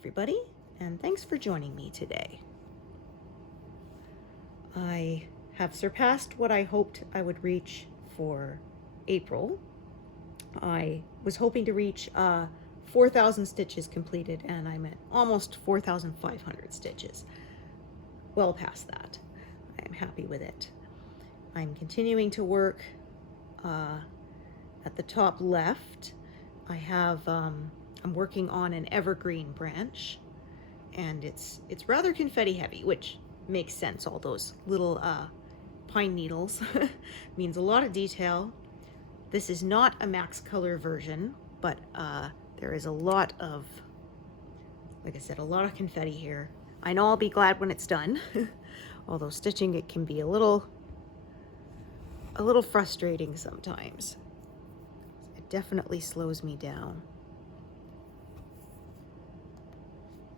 everybody, and thanks for joining me today. I have surpassed what I hoped I would reach for April. I was hoping to reach 4,000 stitches completed, and I'm at almost 4,500 stitches. Well past that. I am happy with it. I'm continuing to work at the top left. I have I'm working on an evergreen branch, and it's rather confetti heavy, which makes sense. All those little pine needles means a lot of detail. This is not a max color version, but there is a lot of, like I said, a lot of confetti here. I know I'll be glad when it's done. Although stitching it can be a little frustrating sometimes. It definitely slows me down.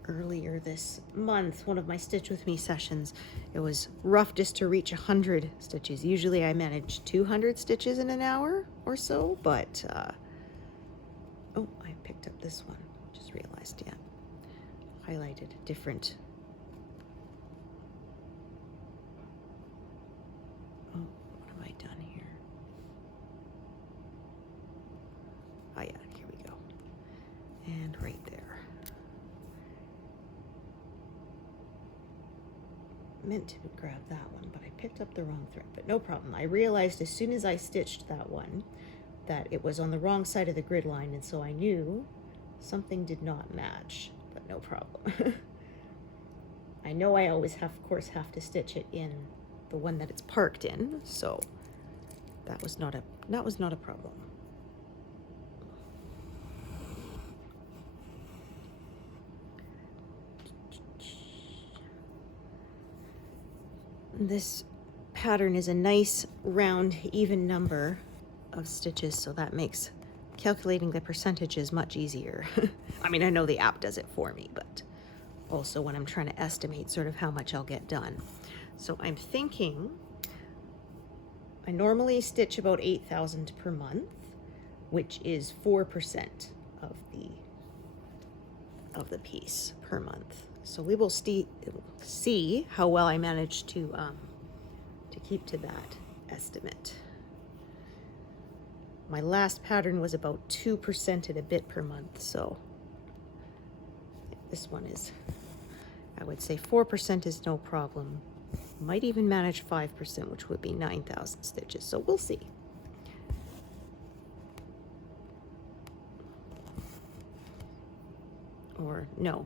Earlier this month, one of my Stitch With Me sessions, it was rough just to reach 100 stitches. Usually I manage 200 stitches in an hour or so, but oh, I picked up this one. Just realized, yeah. Highlighted different. Oh, what have I done here? Oh yeah, here we go. And right there. Meant to grab that one, but I picked up the wrong thread, but no problem. I realized as soon as I stitched that one that it was on the wrong side of the grid line, and so I knew something did not match, but no problem. I know I always have, of course, have to stitch it in the one that it's parked in, so that was not a problem. This pattern is a nice round even number of stitches, so that makes calculating the percentages much easier. I mean, I know the app does it for me, but also when I'm trying to estimate sort of how much I'll get done. So I'm thinking I normally stitch about 8,000 per month, which is 4% of the piece per month. So we will see how well I manage to keep to that estimate. My last pattern was about 2% and a bit per month, so this one is, I would say 4% is no problem. Might even manage 5%, which would be 9,000 stitches, so we'll see. Or no,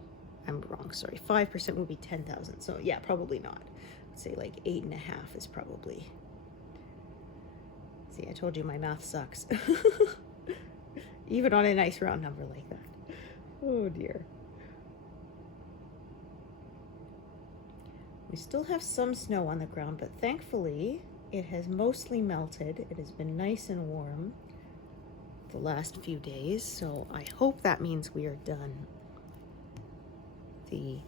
I'm wrong, sorry. 5% would be 10,000. So yeah, probably not. I'd say like 8.5 is probably. See, I told you my math sucks. Even on a nice round number like that. Oh dear. We still have some snow on the ground, but thankfully it has mostly melted. It has been nice and warm the last few days, so I hope that means we are done. The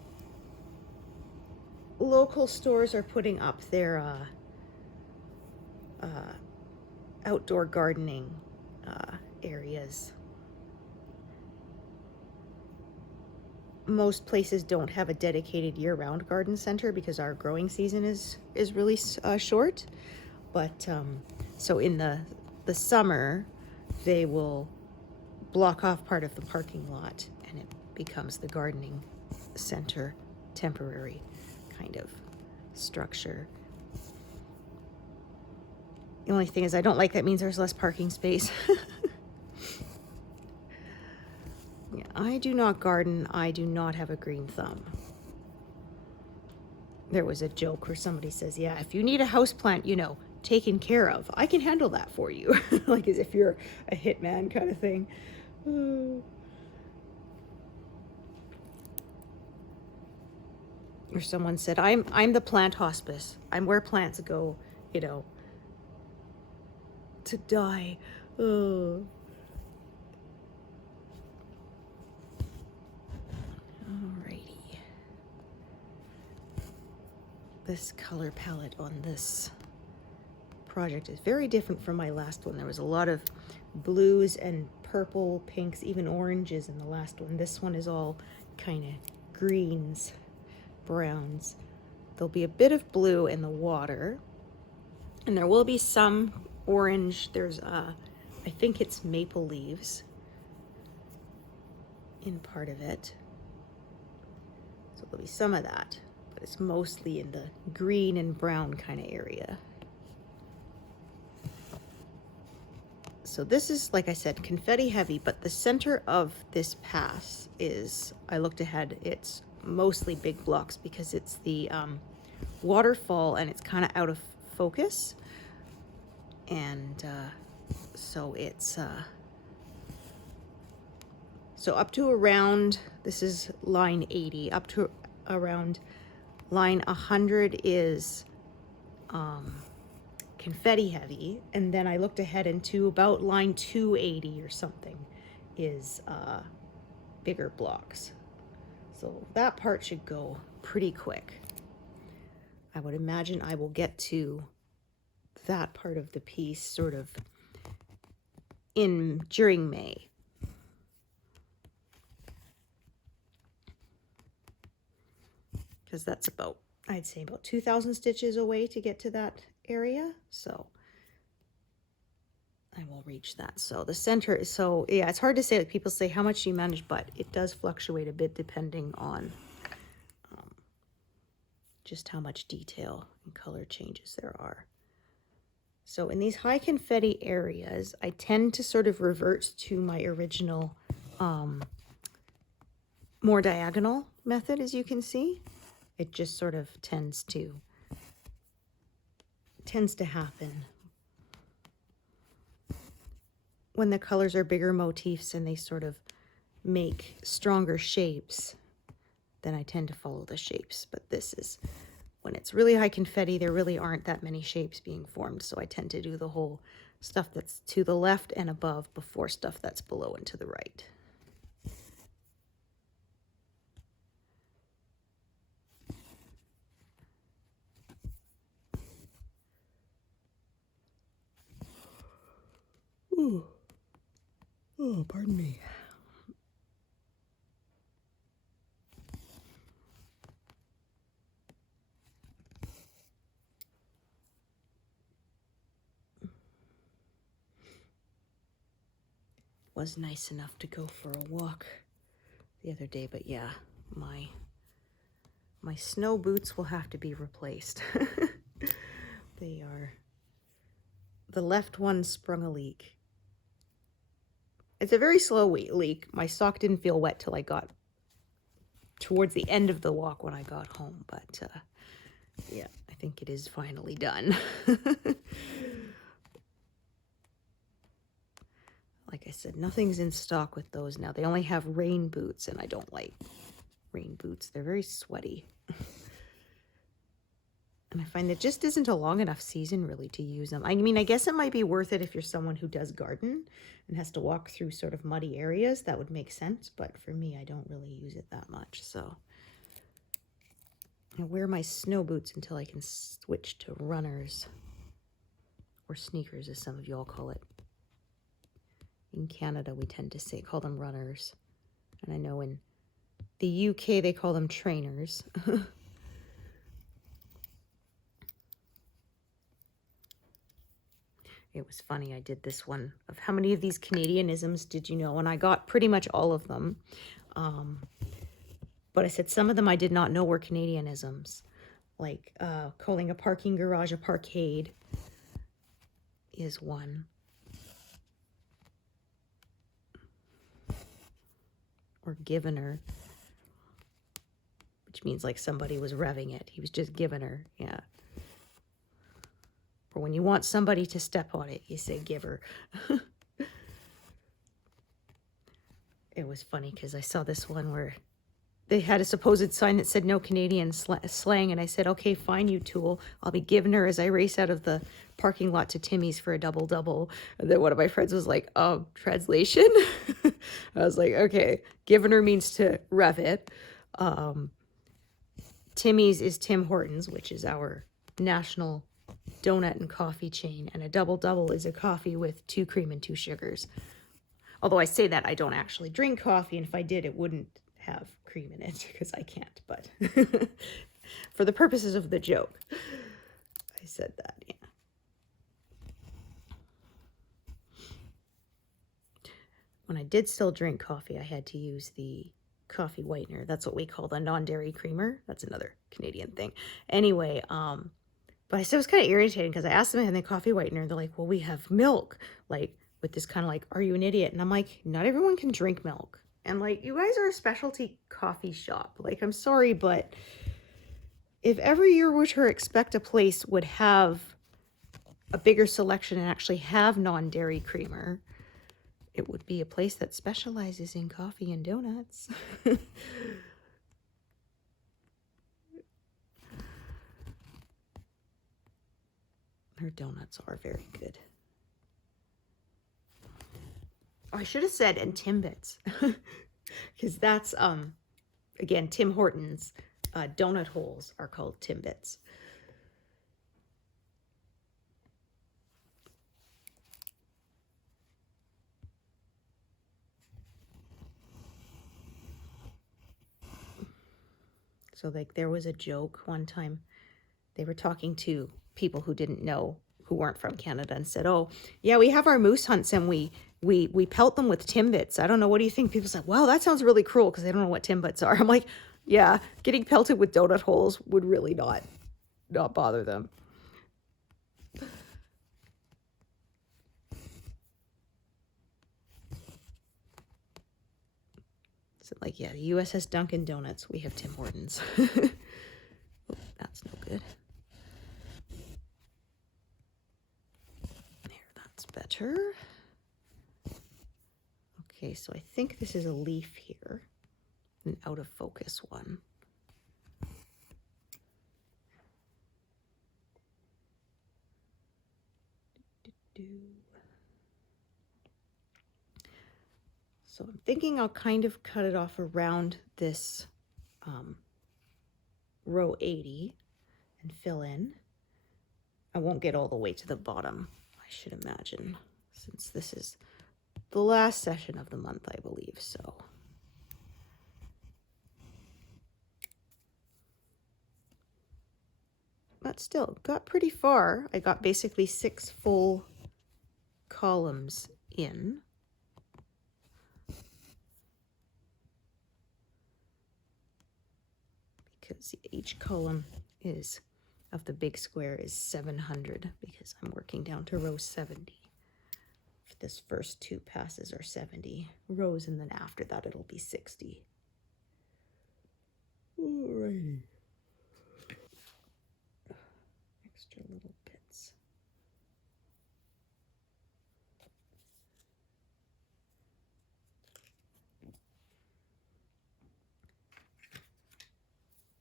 local stores are putting up their outdoor gardening areas. Most places don't have a dedicated year-round garden center because our growing season is really short. But so in the summer, they will block off part of the parking lot, and it becomes the gardening center, temporary kind of structure. The only thing is I don't like that means there's less parking space. Yeah, I do not garden. I do not have a green thumb. There was a joke where somebody says, yeah, if you need a houseplant, you know, taken care of, I can handle that for you. Like as if you're a hitman kind of thing. Or someone said, I'm the plant hospice. I'm where plants go, you know, to die. Oh. Alrighty. This color palette on this project is very different from my last one. There was a lot of blues and purple, pinks, even oranges in the last one. This one is all kind of greens, browns. There'll be a bit of blue in the water, and there will be some orange. There's I think it's maple leaves in part of it. So there'll be some of that, but it's mostly in the green and brown kind of area. So this is, like I said, confetti heavy, but the center of this pass is, I looked ahead, it's mostly big blocks because it's the waterfall and it's kind of out of focus. And so it's, so up to around, this is line 80, up to around line 100 is confetti heavy, and then I looked ahead into about line 280 or something is bigger blocks. So that part should go pretty quick. I would imagine I will get to that part of the piece sort of during May. Because that's about, I'd say about 2,000 stitches away to get to that area. So I will reach that. So the center is, so yeah, it's hard to say. Like people say, how much do you manage? But it does fluctuate a bit depending on just how much detail and color changes there are. So in these high confetti areas, I tend to sort of revert to my original more diagonal method, as you can see. It just sort of tends to happen when the colors are bigger motifs and they sort of make stronger shapes. Then I tend to follow the shapes. But this is when it's really high confetti, there really aren't that many shapes being formed. So I tend to do the whole stuff that's to the left and above before stuff that's below and to the right. Ooh. Oh, pardon me. Was nice enough to go for a walk the other day, but yeah, my snow boots will have to be replaced. They are, the left one sprung a leak. It's a very slow leak. My sock didn't feel wet till I got towards the end of the walk when I got home, but yeah, I think it is finally done. Like I said, nothing's in stock with those now. They only have rain boots, and I don't like rain boots. They're very sweaty. And I find it just isn't a long enough season really to use them. I mean, I guess it might be worth it if you're someone who does garden and has to walk through sort of muddy areas. That would make sense. But for me, I don't really use it that much. So I wear my snow boots until I can switch to runners, or sneakers, as some of y'all call it. In Canada, we tend to call them runners. And I know in the UK, they call them trainers. It was funny, I did this one of how many of these Canadianisms did you know? And I got pretty much all of them. But I said some of them I did not know were Canadianisms. Like calling a parking garage a parkade is one. Or given her, which means like somebody was revving it. He was just giving her, yeah. Or when you want somebody to step on it, you say give her. It was funny because I saw this one where they had a supposed sign that said no Canadian slang, and I said, okay, fine, you tool. I'll be giving her as I race out of the parking lot to Timmy's for a double-double. And then one of my friends was like, translation? I was like, okay, giving her means to rev it. Timmy's is Tim Hortons, which is our national donut and coffee chain, and a double-double is a coffee with 2 cream and 2 sugars. Although I say that, I don't actually drink coffee, and if I did, it wouldn't have cream in it because I can't, but for the purposes of the joke, I said that, yeah. When I did still drink coffee, I had to use the coffee whitener. That's what we call the non-dairy creamer. That's another Canadian thing. Anyway, but I still was kind of irritated because I asked them if they had the coffee whitener. They're like, well, we have milk. Like, with this kind of like, are you an idiot? And I'm like, not everyone can drink milk. And like, you guys are a specialty coffee shop. Like, I'm sorry, but if every year were to expect a place would have a bigger selection and actually have non-dairy creamer, it would be a place that specializes in coffee and donuts. Her donuts are very good. Oh, I should have said, and Timbits. Because that's, again, Tim Hortons donut holes are called Timbits. So like there was a joke one time. They were talking to people who didn't know, who weren't from Canada, and said, oh, yeah, we have our moose hunts and we pelt them with Timbits. I don't know. What do you think? People say, wow, that sounds really cruel because they don't know what Timbits are. I'm like, yeah, getting pelted with donut holes would really not bother them. So like, yeah, the USS Dunkin' Donuts, we have Tim Hortons. Oh, that's no good. There, that's better. Okay, so I think this is a leaf here, an out of focus one. So I'm thinking I'll kind of cut it off around this row 80 and fill in. I won't get all the way to the bottom, I should imagine, since this is the last session of the month, I believe, so. But still, got pretty far. I got basically 6 full columns in. Because each column is, of the big square, is 700, because I'm working down to row 70. This first 2 passes are 70 rows, and then after that it'll be 60. Alrighty. Extra little bits.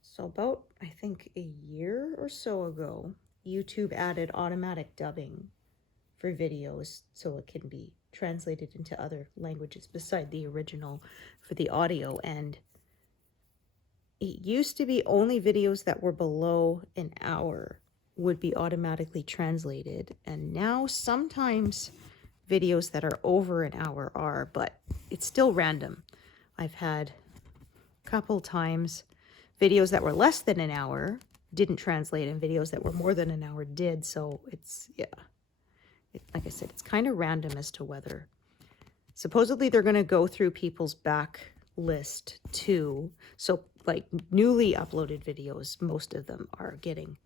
So about, I think, a year or so ago, YouTube added automatic dubbing for videos so it can be translated into other languages beside the original for the audio. And it used to be only videos that were below an hour would be automatically translated, and now sometimes videos that are over an hour are, but it's still random. I've had a couple times videos that were less than an hour didn't translate, and videos that were more than an hour did. So it's, yeah, like I said, it's kind of random as to whether, supposedly they're going to go through people's back list too. So like newly uploaded videos, most of them are getting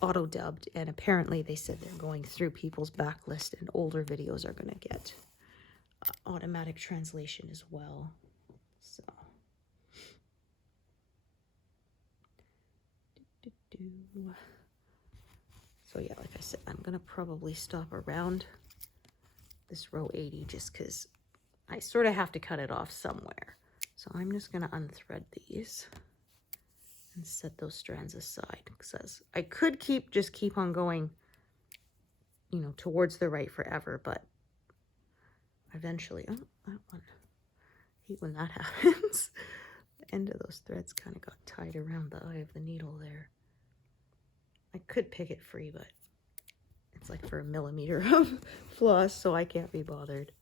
auto dubbed, and apparently they said they're going through people's backlist, and older videos are going to get automatic translation as well. So yeah, like I said, I'm gonna probably stop around this row 80 just because I sort of have to cut it off somewhere. So I'm just gonna unthread these and set those strands aside, because I could just keep on going, you know, towards the right forever, but eventually, oh, that one, I hate when that happens. The end of those threads kind of got tied around the eye of the needle there. I could pick it free, but it's like for 1 millimeter of floss, so I can't be bothered.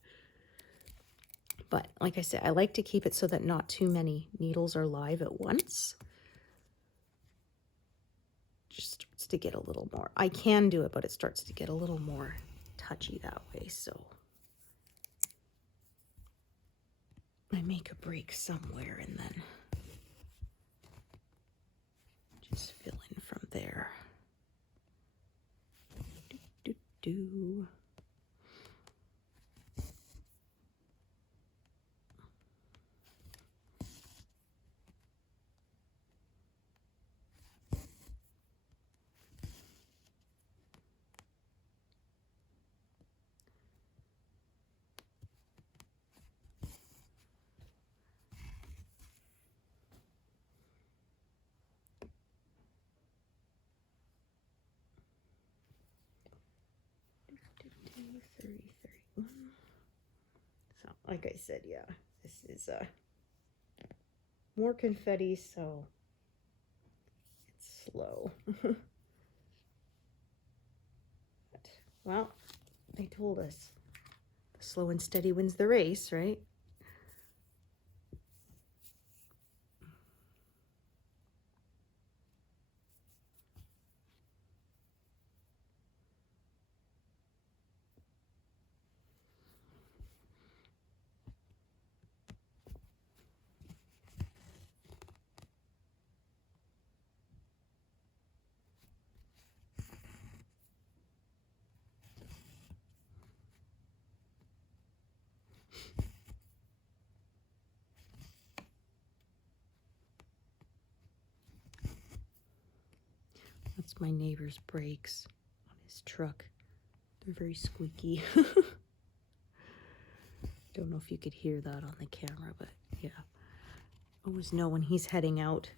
But like I said, I like to keep it so that not too many needles are live at once. Just starts to get a little more. I can do it, but it starts to get a little more touchy that way. So I make a break somewhere and then just fill in from there. Do. So, like I said, yeah, this is more confetti, so it's slow. But, well, they told us the slow and steady wins the race, right? That's my neighbor's brakes on his truck. They're very squeaky. Don't know if you could hear that on the camera, but yeah. Always know when he's heading out.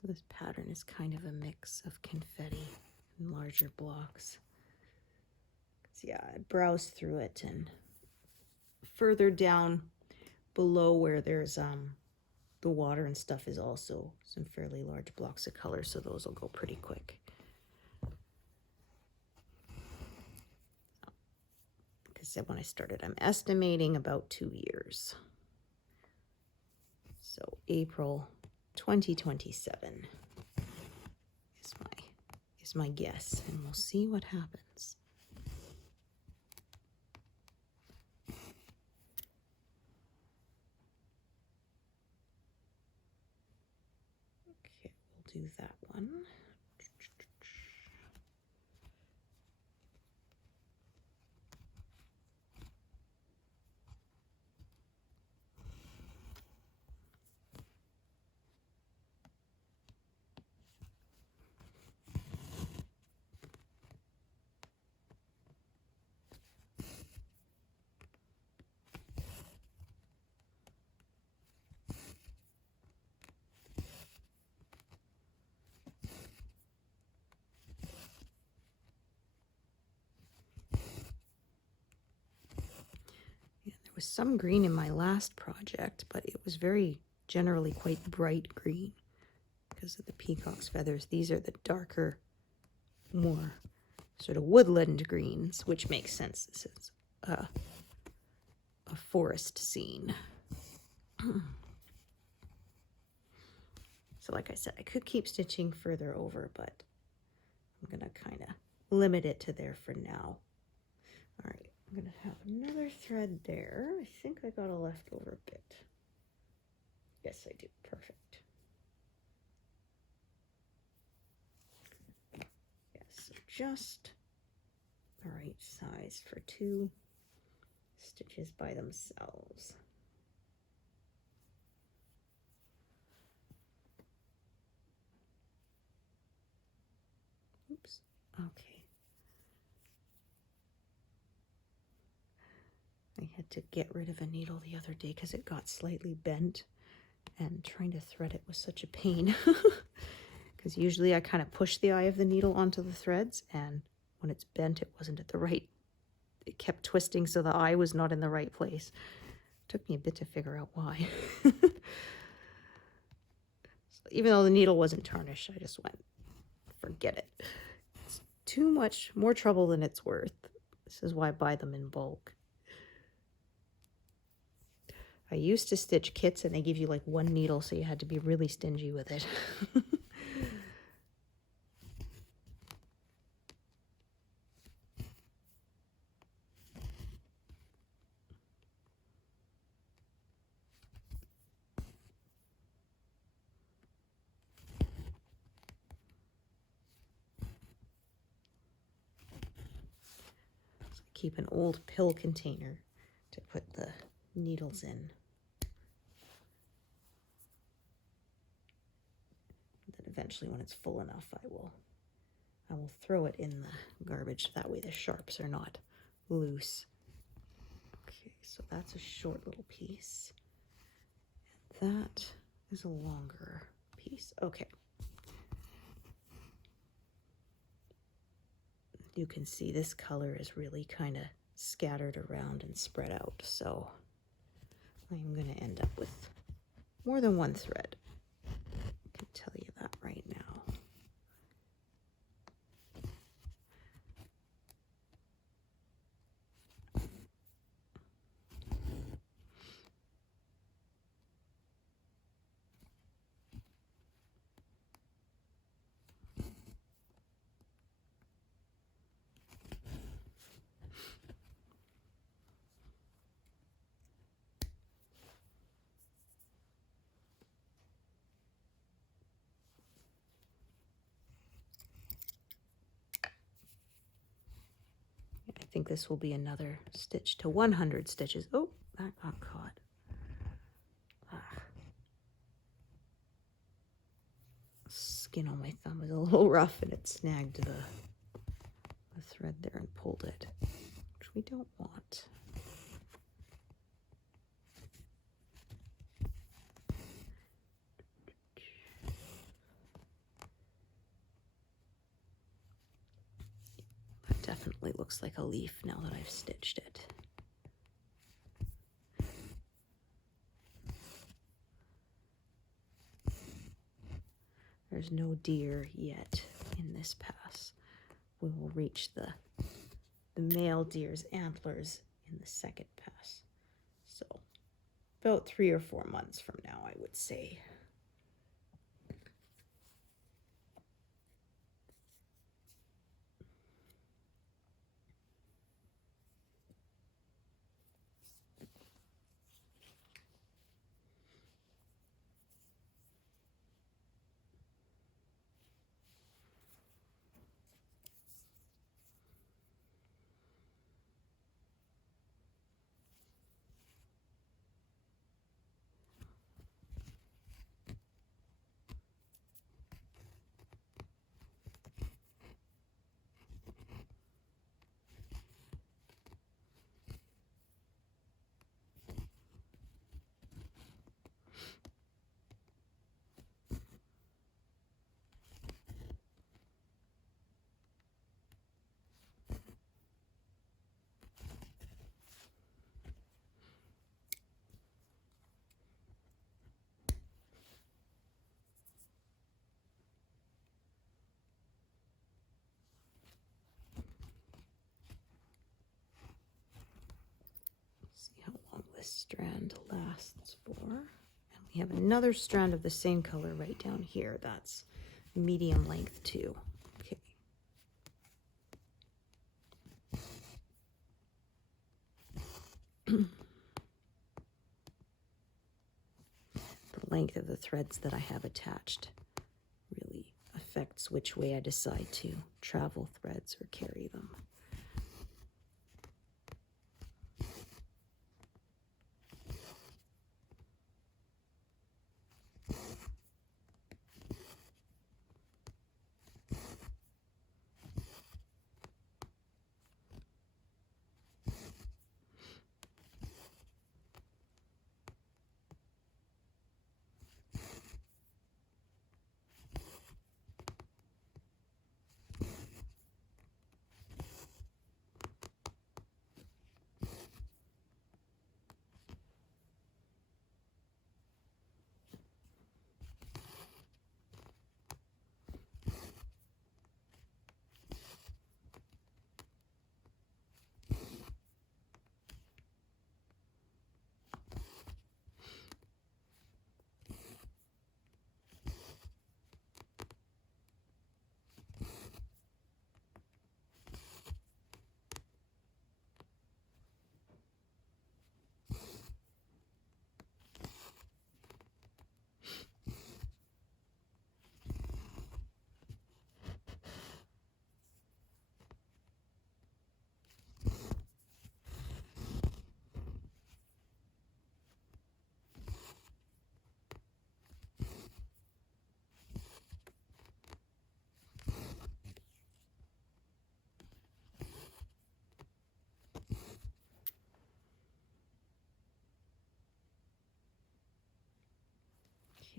So this pattern is kind of a mix of confetti and larger blocks. So yeah, I browsed through it, and further down below where there's the water and stuff is also some fairly large blocks of color, so those will go pretty quick. Like I said, when I started, I'm estimating about 2 years. So April 2027 is my guess, and we'll see what happens. Okay, we'll do that one. was some green in my last project, but it was very generally quite bright green because of the peacock's feathers. These are the darker, more sort of woodland greens, which makes sense. This is a forest scene. So like I said, I could keep stitching further over, but I'm going to kind of limit it to there for now. All right, I'm going to have another thread there. I think I got a leftover bit. Yes, I do. Perfect. Yes, so just the right size for 2 stitches by themselves. Oops. Okay. I had to get rid of a needle the other day because it got slightly bent, and trying to thread it was such a pain. Because usually I kind of push the eye of the needle onto the threads, and when it's bent, it wasn't at the right. It kept twisting, so the eye was not in the right place. It took me a bit to figure out why. So even though the needle wasn't tarnished, I just went, forget it. It's too much, more trouble than it's worth. This is why I buy them in bulk. I used to stitch kits and they give you like 1 needle, so you had to be really stingy with it. So I keep an old pill container to put the needles in. Eventually, when it's full enough, I will throw it in the garbage. That way the sharps are not loose. Okay, so that's a short little piece. And that is a longer piece. Okay. You can see this color is really kind of scattered around and spread out. So I'm going to end up with more than 1 thread. I can tell you that right now. I think this will be another stitch to 100 stitches. Oh, that got caught. Skin on my thumb is a little rough and it snagged the thread there and pulled it, which we don't want. That definitely looks like a leaf now that I've stitched it. There's no deer yet in this pass. We will reach the male deer's antlers in the second pass. So about 3 or 4 months from now, I would say. We have another strand of the same color right down here. That's medium length too. Okay. The length of the threads that I have attached really affects which way I decide to travel threads or carry them.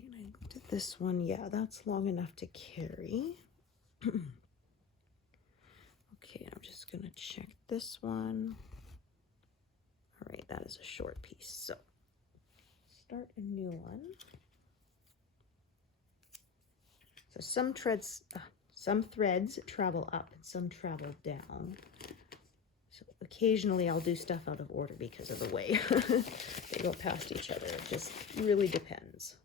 And I looked at this one. Yeah, that's long enough to carry. Okay, I'm just going to check this one. All right, that is a short piece. So start a new one. So some threads travel up and some travel down. So occasionally I'll do stuff out of order because of the way they go past each other. It just really depends.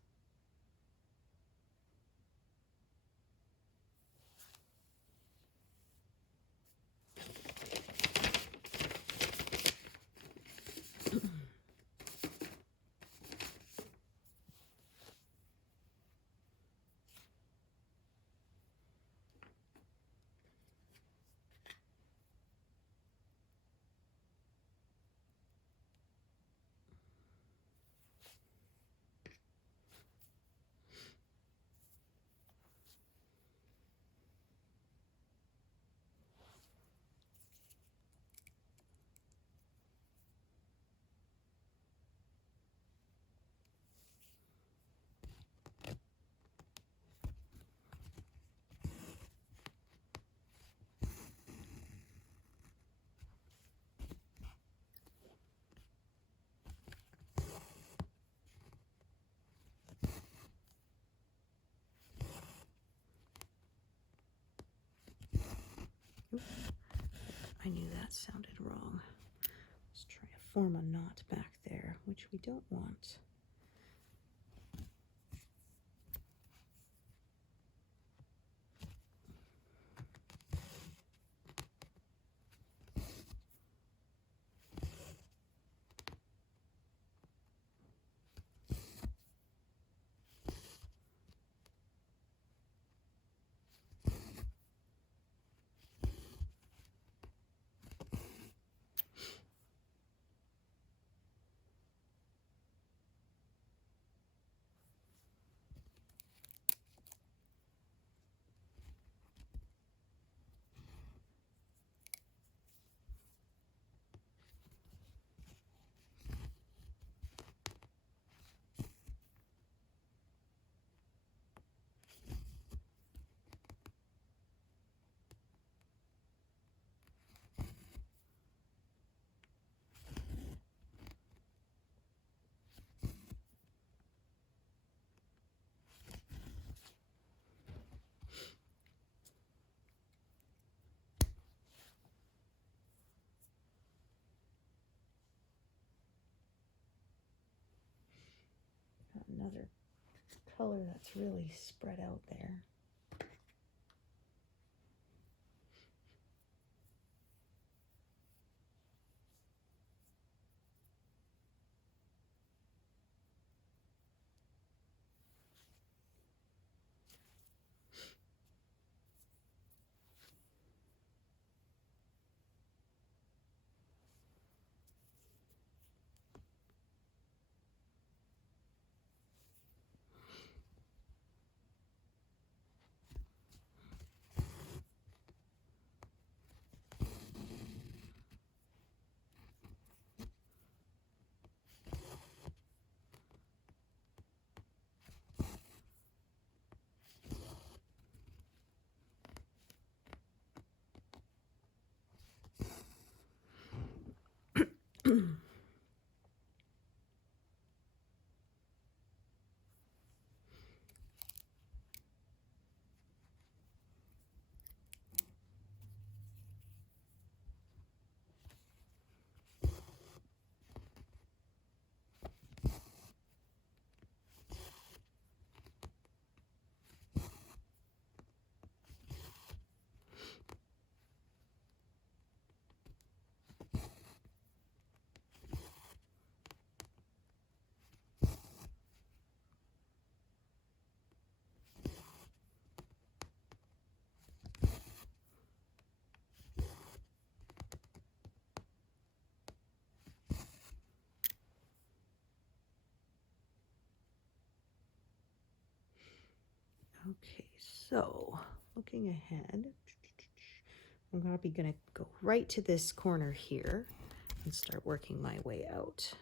I knew that sounded wrong. Let's try to form a knot back there, which we don't want. another color that's really spread out there. Okay, so looking ahead, I'm probably going to go right to this corner here and start working my way out.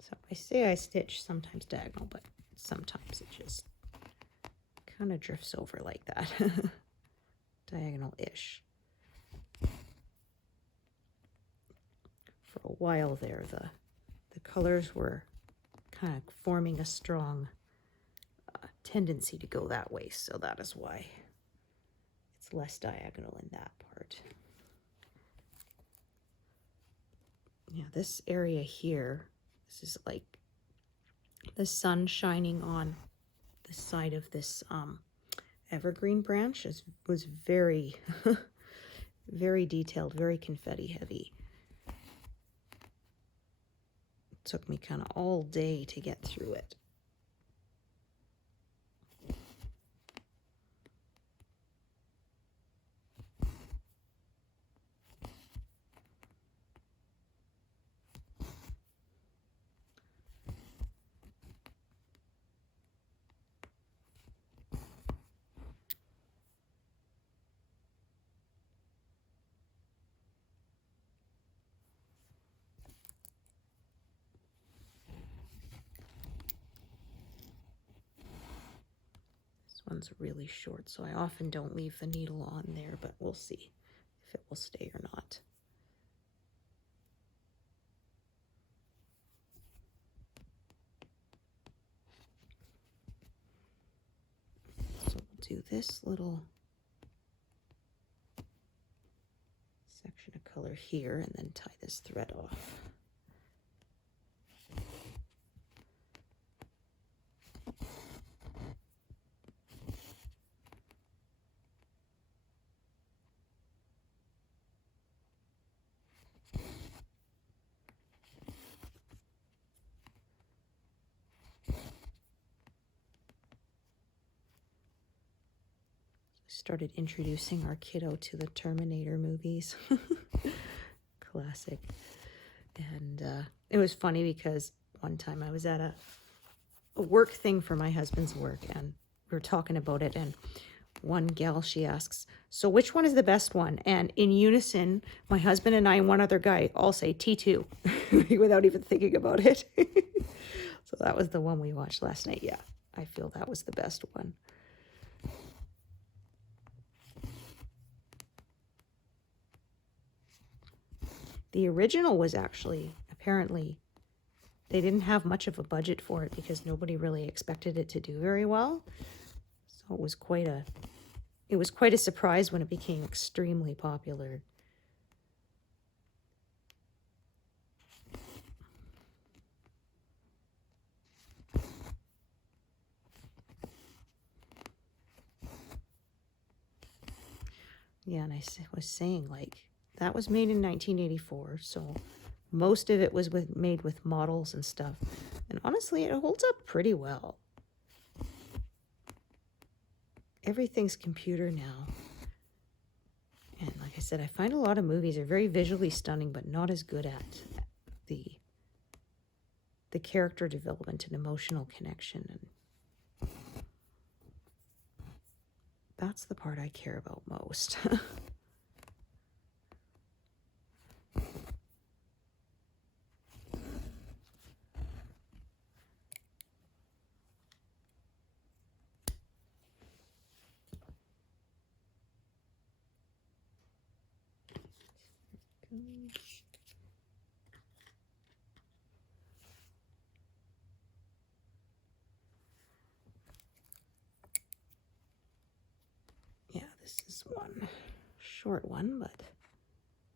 So I say I stitch sometimes diagonal, but sometimes it just kind of drifts over like that. Diagonal-ish. For a while there, the colors were kind of forming a strong tendency to go that way, so that is why it's less diagonal in that part. Yeah, this area here, this is like the sun shining on the side of this evergreen branch was very, very detailed, very confetti heavy. It took me kind of all day to get through it. One's really short, so I often don't leave the needle on there, but we'll see if it will stay or not. So we'll do this little section of color here and then tie this thread off. Started introducing our kiddo to the Terminator movies. Classic. And it was funny because one time I was at a work thing for my husband's work, and we were talking about it, and one gal, she asks, so which one is the best one? And in unison, my husband and I and one other guy all say T2 without even thinking about it. So that was the one we watched last night. Yeah, I feel that was the best one. The original was actually, apparently, they didn't have much of a budget for it because nobody really expected it to do very well. So it was quite a surprise when it became extremely popular. Yeah, and I was saying, like, that was made in 1984, so most of it was made with models and stuff. And honestly, it holds up pretty well. Everything's computer now. And like I said, I find a lot of movies are very visually stunning, but not as good at the character development and emotional connection. And that's the part I care about most. Yeah, this is one short one, but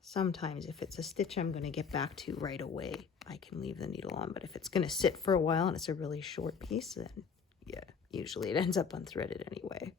sometimes if it's a stitch I'm going to get back to right away, I can leave the needle on. But if it's going to sit for a while and it's a really short piece, then yeah, usually it ends up unthreaded anyway.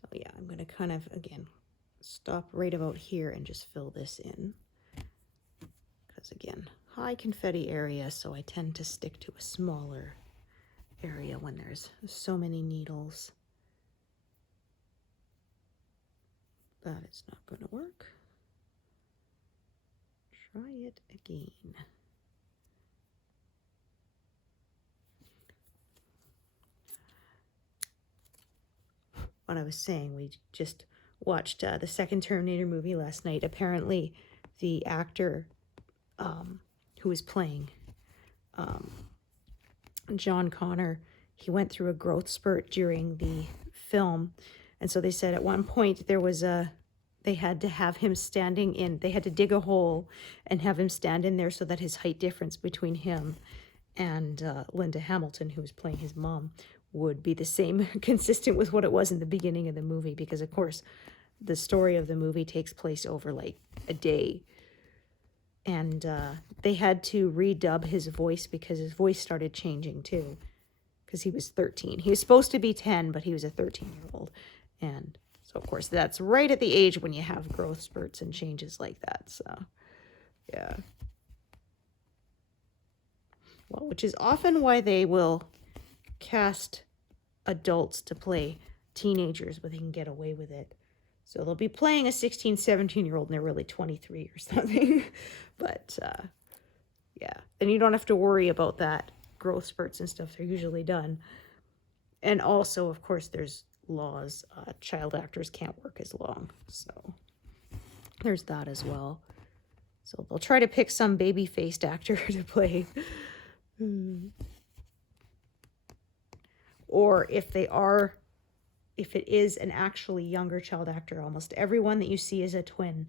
So yeah, I'm going to kind of, again, stop right about here and just fill this in. Because again, high confetti area, so I tend to stick to a smaller area when there's so many needles. That is not going to work. Try it again. What I was saying, we just watched the second Terminator movie last night. Apparently, the actor who was playing John Connor, he went through a growth spurt during the film. And so they said at one point they had to have him standing in, they had to dig a hole and have him stand in there so that his height difference between him and Linda Hamilton, who was playing his mom, would be the same, consistent with what it was in the beginning of the movie, because of course the story of the movie takes place over like a day. And they had to redub his voice because his voice started changing too, because he was 13. He was supposed to be 10, but he was a 13-year-old. And so, of course, that's right at the age when you have growth spurts and changes like that. So, yeah. Well, which is often why they will cast adults to play teenagers, but they can get away with it. So they'll be playing a 16, 17-year-old and they're really 23 or something. But, yeah. And you don't have to worry about that. Growth spurts and stuff, they're usually done. And also, of course, there's laws. Child actors can't work as long. So there's that as well. So they'll try to pick some baby-faced actor to play. Or if they are if it is an actually younger child actor, almost everyone that you see is a twin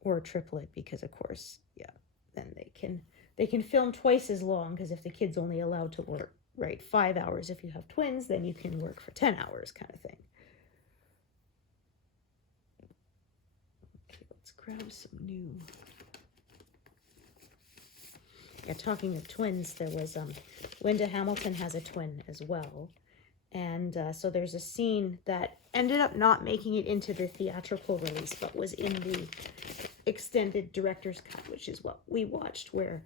or a triplet, because of course, yeah, then they can film twice as long, because if the kid's only allowed to work, right, 5 hours, if you have twins, then you can work for 10 hours kind of thing. Okay, let's grab some new. Yeah, talking of twins, there was Linda Hamilton has a twin as well. And so there's a scene that ended up not making it into the theatrical release, but was in the extended director's cut, which is what we watched, where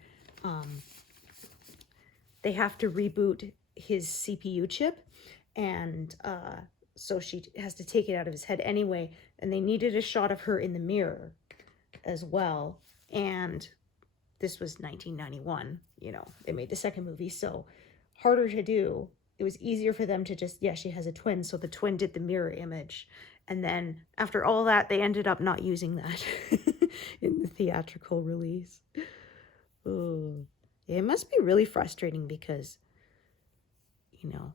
they have to reboot his CPU chip. And so she has to take it out of his head anyway. And they needed a shot of her in the mirror as well. And this was 1991, you know, they made the second movie, so harder to do. It was easier for them to just, yeah, she has a twin, so the twin did the mirror image. And then after all that, they ended up not using that in the theatrical release. Oh, yeah, it must be really frustrating because, you know,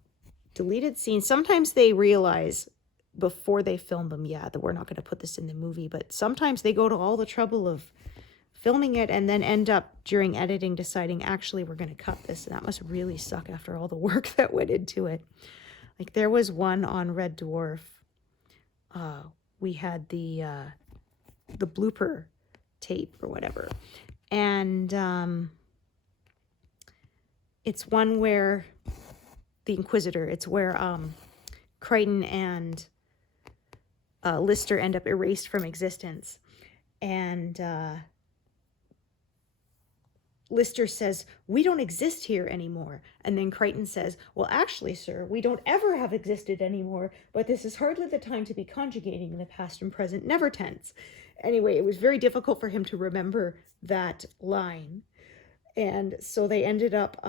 deleted scenes, sometimes they realize before they film them, yeah, that we're not going to put this in the movie, but sometimes they go to all the trouble of filming it and then end up during editing deciding, actually, we're going to cut this. And that must really suck after all the work that went into it. Like there was one on Red Dwarf. We had the blooper tape or whatever. And it's one where the Inquisitor, it's where Crichton and Lister end up erased from existence. And Lister says, "We don't exist here anymore." And then Crichton says, "Well, actually, sir, we don't ever have existed anymore, but this is hardly the time to be conjugating in the past and present never tense." Anyway, it was very difficult for him to remember that line. And so they ended up,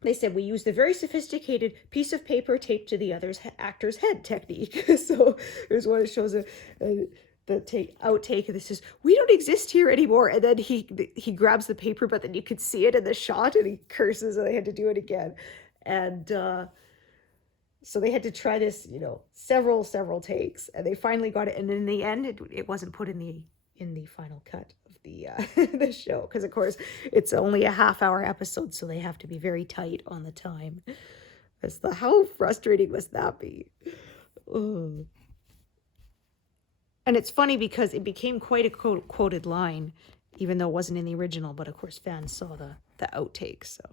they said, "We used the very sophisticated piece of paper taped to the actor's head technique." So there's one that shows the outtake, and this says, "We don't exist here anymore." And then he grabs the paper, but then you could see it in the shot, and he curses, and they had to do it again. And so they had to try this, you know, several takes, and they finally got it. And in the end, it wasn't put in the final cut of the the show, because of course it's only a half-hour episode, so they have to be very tight on the time. How frustrating must that be? Ugh. And it's funny because it became quite a quoted line, even though it wasn't in the original. But of course, fans saw the outtakes. So.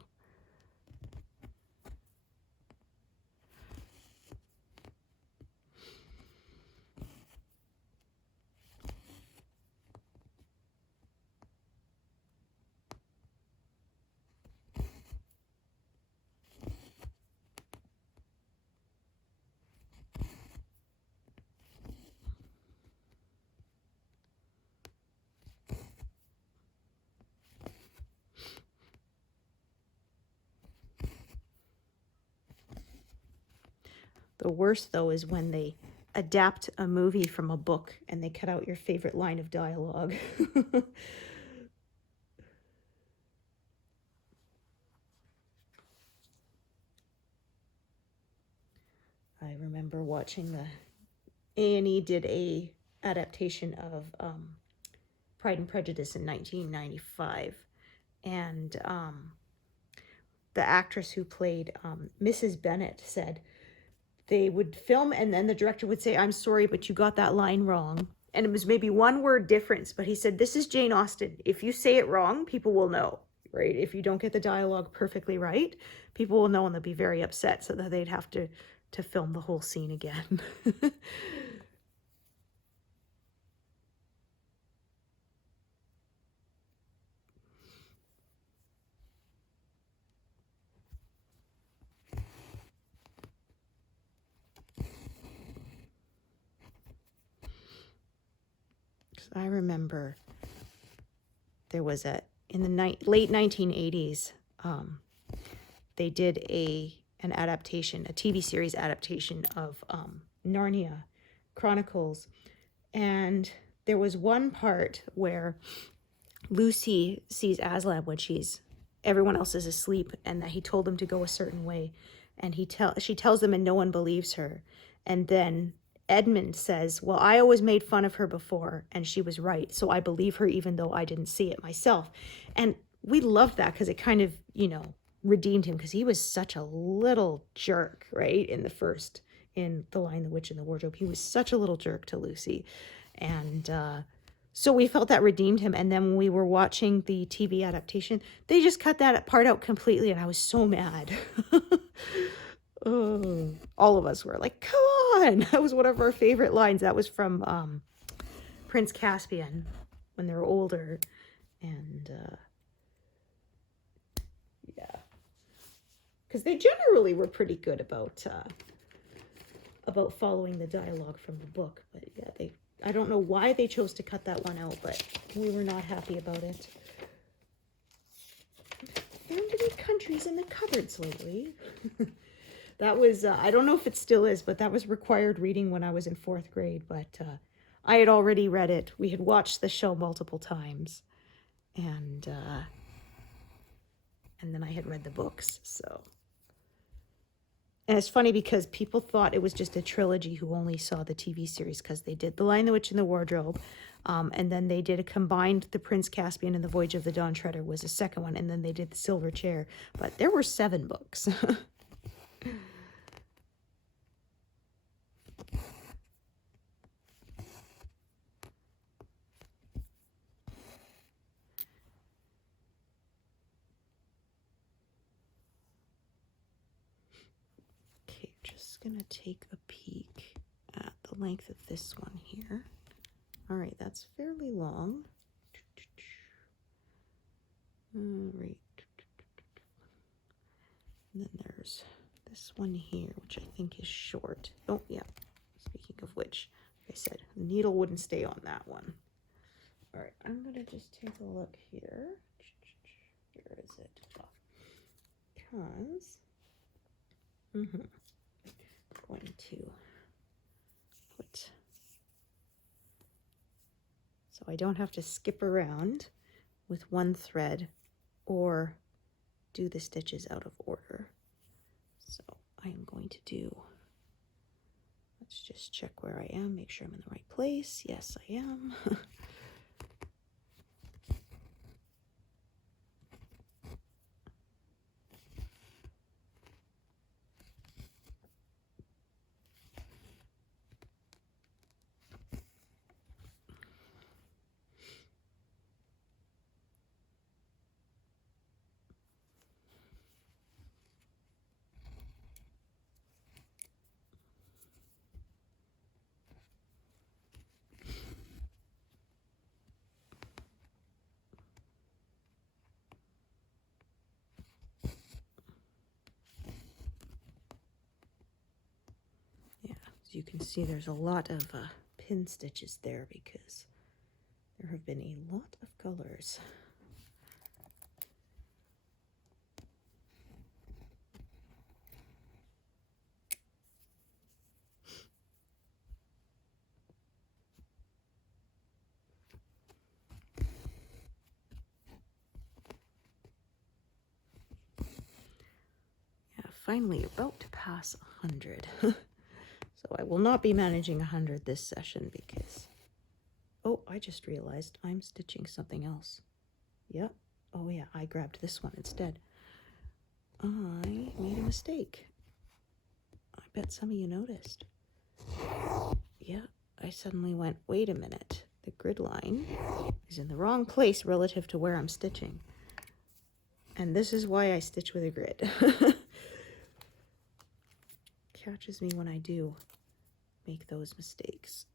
The worst, though, is when they adapt a movie from a book and they cut out your favorite line of dialogue. I remember watching A&E did a adaptation of Pride and Prejudice in 1995. And the actress who played Mrs. Bennet said, they would film and then the director would say, "I'm sorry, but you got that line wrong." And it was maybe one word difference, but he said, "This is Jane Austen. If you say it wrong, people will know, right? If you don't get the dialogue perfectly right, people will know, and they'll be very upset, so that they'd have to film the whole scene again." I remember there was in the late 1980s, they did an adaptation, a TV series adaptation of Narnia Chronicles. And there was one part where Lucy sees Aslan when everyone else is asleep, and that he told them to go a certain way. And she tells them, and no one believes her. And then Edmund says, well, I always made fun of her before, and she was right. So I believe her even though I didn't see it myself. And we loved that because it kind of, you know, redeemed him, because he was such a little jerk, right? In The Lion, the Witch, and the Wardrobe. He was such a little jerk to Lucy. And so we felt that redeemed him. And then when we were watching the TV adaptation, they just cut that part out completely, and I was so mad. Oh, all of us were like, come on. That was one of our favorite lines. That was from Prince Caspian when they were older. And yeah, because they generally were pretty good about following the dialogue from the book. But yeah, I don't know why they chose to cut that one out, but we were not happy about it. Found any countries in the cupboards lately. That was, I don't know if it still is, but that was required reading when I was in 4th grade. But I had already read it. We had watched the show multiple times. And then I had read the books, so. And it's funny because people thought it was just a trilogy who only saw the TV series, because they did The Lion, the Witch, and the Wardrobe. And then they did a combined The Prince Caspian and The Voyage of the Dawn Treader was the second one. And then they did The Silver Chair. But there were 7 books. Okay, just gonna take a peek at the length of this one here. All right, that's fairly long. All right. And then there's this one here, which I think is short. Oh, yeah. Speaking of which, like I said, the needle wouldn't stay on that one. All right, I'm going to just take a look here. Where is it? Because I'm going to put, so I don't have to skip around with one thread or do the stitches out of order. So I am going to do, let's just check where I am, make sure I'm in the right place. Yes, I am. As you can see, there's a lot of pin stitches there because there have been a lot of colors. Yeah, finally about to pass 100. So I will not be managing 100 this session because, oh, I just realized I'm stitching something else. Yep. Oh yeah, I grabbed this one instead. I made a mistake. I bet some of you noticed. Yeah, I suddenly went, wait a minute. The grid line is in the wrong place relative to where I'm stitching. And this is why I stitch with a grid. Catches me when I do make those mistakes.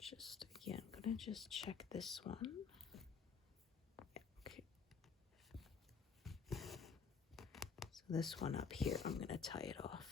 Just again, I'm gonna just check this one. Okay. So this one up here, I'm gonna tie it off.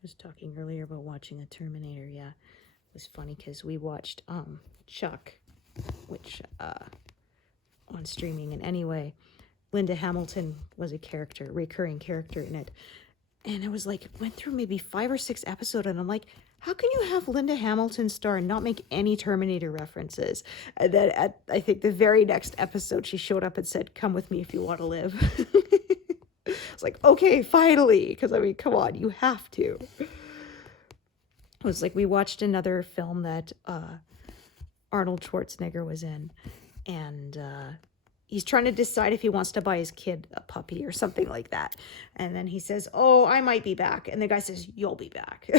I was talking earlier about watching a Terminator. Yeah, it was funny because we watched Chuck, which on streaming, and anyway, Linda Hamilton was a character, recurring character in it, and it was like went through maybe 5 or 6 episodes, and I'm like, how can you have Linda Hamilton star and not make any Terminator references? And then at I think the very next episode, she showed up and said, "Come with me if you want to live." It's like, okay, finally, because I mean, come on, you have to. It was like we watched another film that Arnold Schwarzenegger was in, and he's trying to decide if he wants to buy his kid a puppy or something like that. And then he says, "Oh, I might be back." And the guy says, "You'll be back."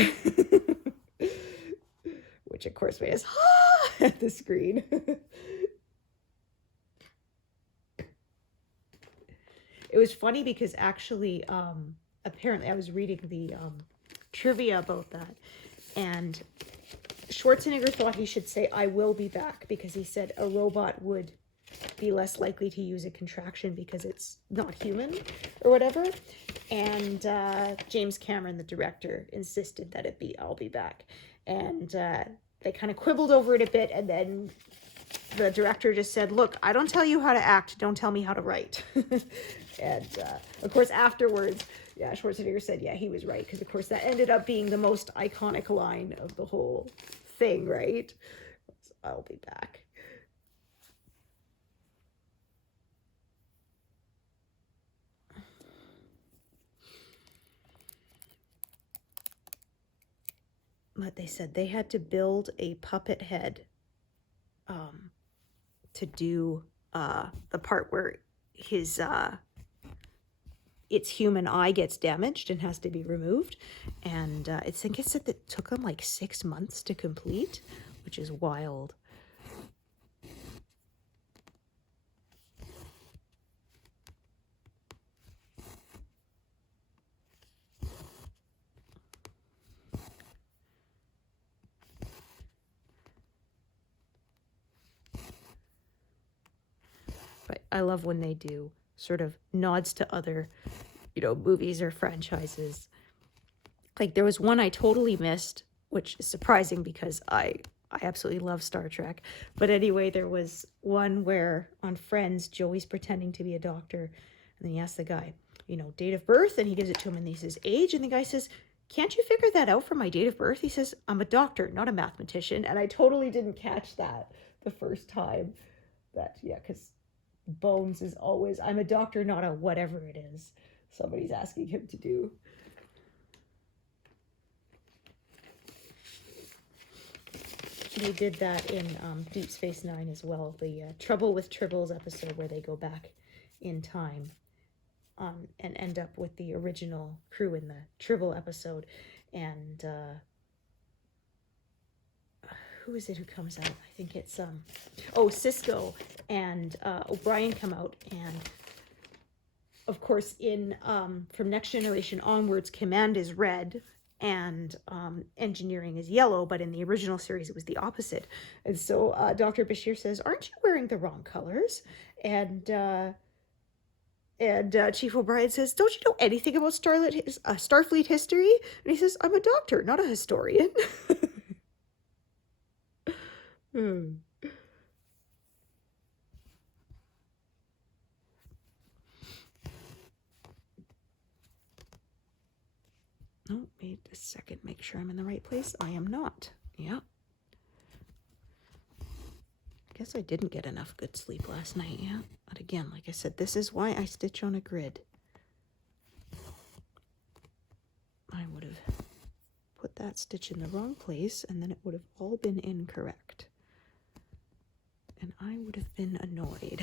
Which, of course, made us at the screen. It was funny because actually, apparently, I was reading the trivia about that, and Schwarzenegger thought he should say, "I will be back," because he said a robot would be less likely to use a contraction because it's not human or whatever. And James Cameron, the director, insisted that it be "I'll be back." And they kind of quibbled over it a bit, and then the director just said, "Look, I don't tell you how to act, don't tell me how to write." And of course afterwards, yeah, Schwarzenegger said, yeah, he was right, because of course that ended up being the most iconic line of the whole thing, right? "I'll be back." But they said they had to build a puppet head to do the part where his its human eye gets damaged and has to be removed. And I think it said that it took them like 6 months to complete, which is wild. But I love when they do sort of nods to other, movies or franchises. Like there was one I totally missed, which is surprising because I absolutely love Star Trek. But anyway, there was one where on Friends, Joey's pretending to be a doctor, and then he asks the guy, date of birth, and he gives it to him, and he says age, and the guy says, "Can't you figure that out from my date of birth?" He says, "I'm a doctor, not a mathematician." And I totally didn't catch that the first time. Because Bones is always, "I'm a doctor, not a whatever it is somebody's asking him to do." They did that in Deep Space Nine as well. The Trouble with Tribbles episode where they go back in time. and end up with the original crew in the Tribble episode. And who is it who comes out? I think it's Cisco and O'Brien come out, and of course in from Next Generation onwards, Command is red and engineering is yellow, but in the original series it was the opposite. And so Dr. Bashir says, "Aren't you wearing the wrong colors?" And Chief O'Brien says, "Don't you know anything about Starfleet history?" And he says, "I'm a doctor, not a historian." Hmm. Oh, wait a second, make sure I'm in the right place. I am not. Yeah. I guess I didn't get enough good sleep last night, yeah. But again, like I said, this is why I stitch on a grid. I would have put that stitch in the wrong place, and then it would have all been incorrect. And I would have been annoyed.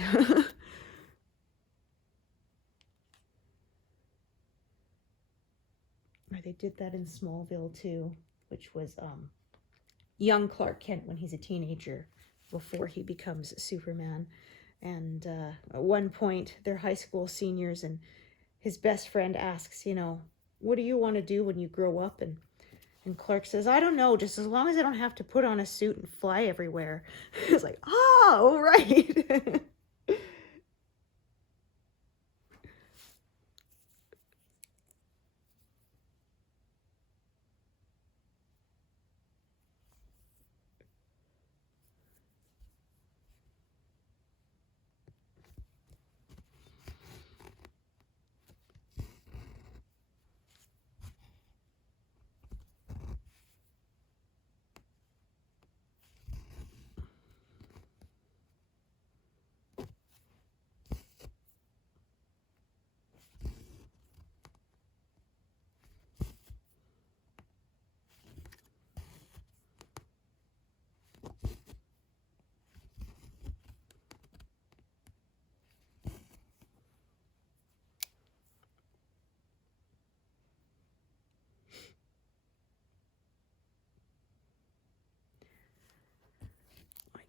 Or they did that in Smallville too, which was young Clark Kent when he's a teenager before he becomes Superman. And at one point, they're high school seniors, and his best friend asks, "What do you want to do when you grow up?" And Clark says, "I don't know, just as long as I don't have to put on a suit and fly everywhere." It's like, oh, right.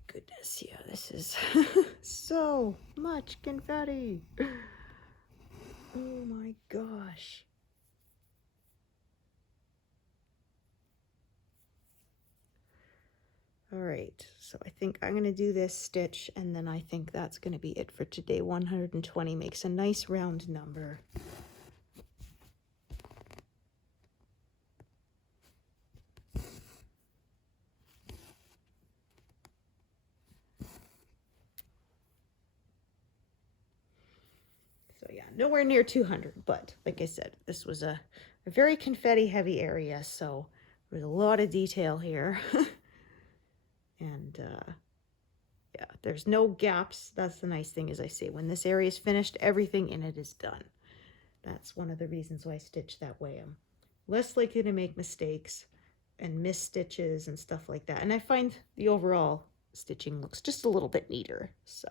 Goodness, yeah, this is so much confetti. Oh my gosh. All right, so I think I'm going to do this stitch, and then I think that's going to be it for today. 120 makes a nice round number. So yeah, nowhere near 200, but like I said, this was a very confetti heavy area, so there's a lot of detail here. And yeah, there's no gaps. That's the nice thing, as I say, when this area is finished, everything in it is done. That's one of the reasons why I stitch that way. I'm less likely to make mistakes and miss stitches and stuff like that. And I find the overall stitching looks just a little bit neater. So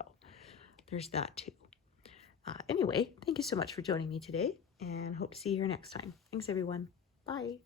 there's that too. Anyway, thank you so much for joining me today, and hope to see you here next time. Thanks, everyone. Bye.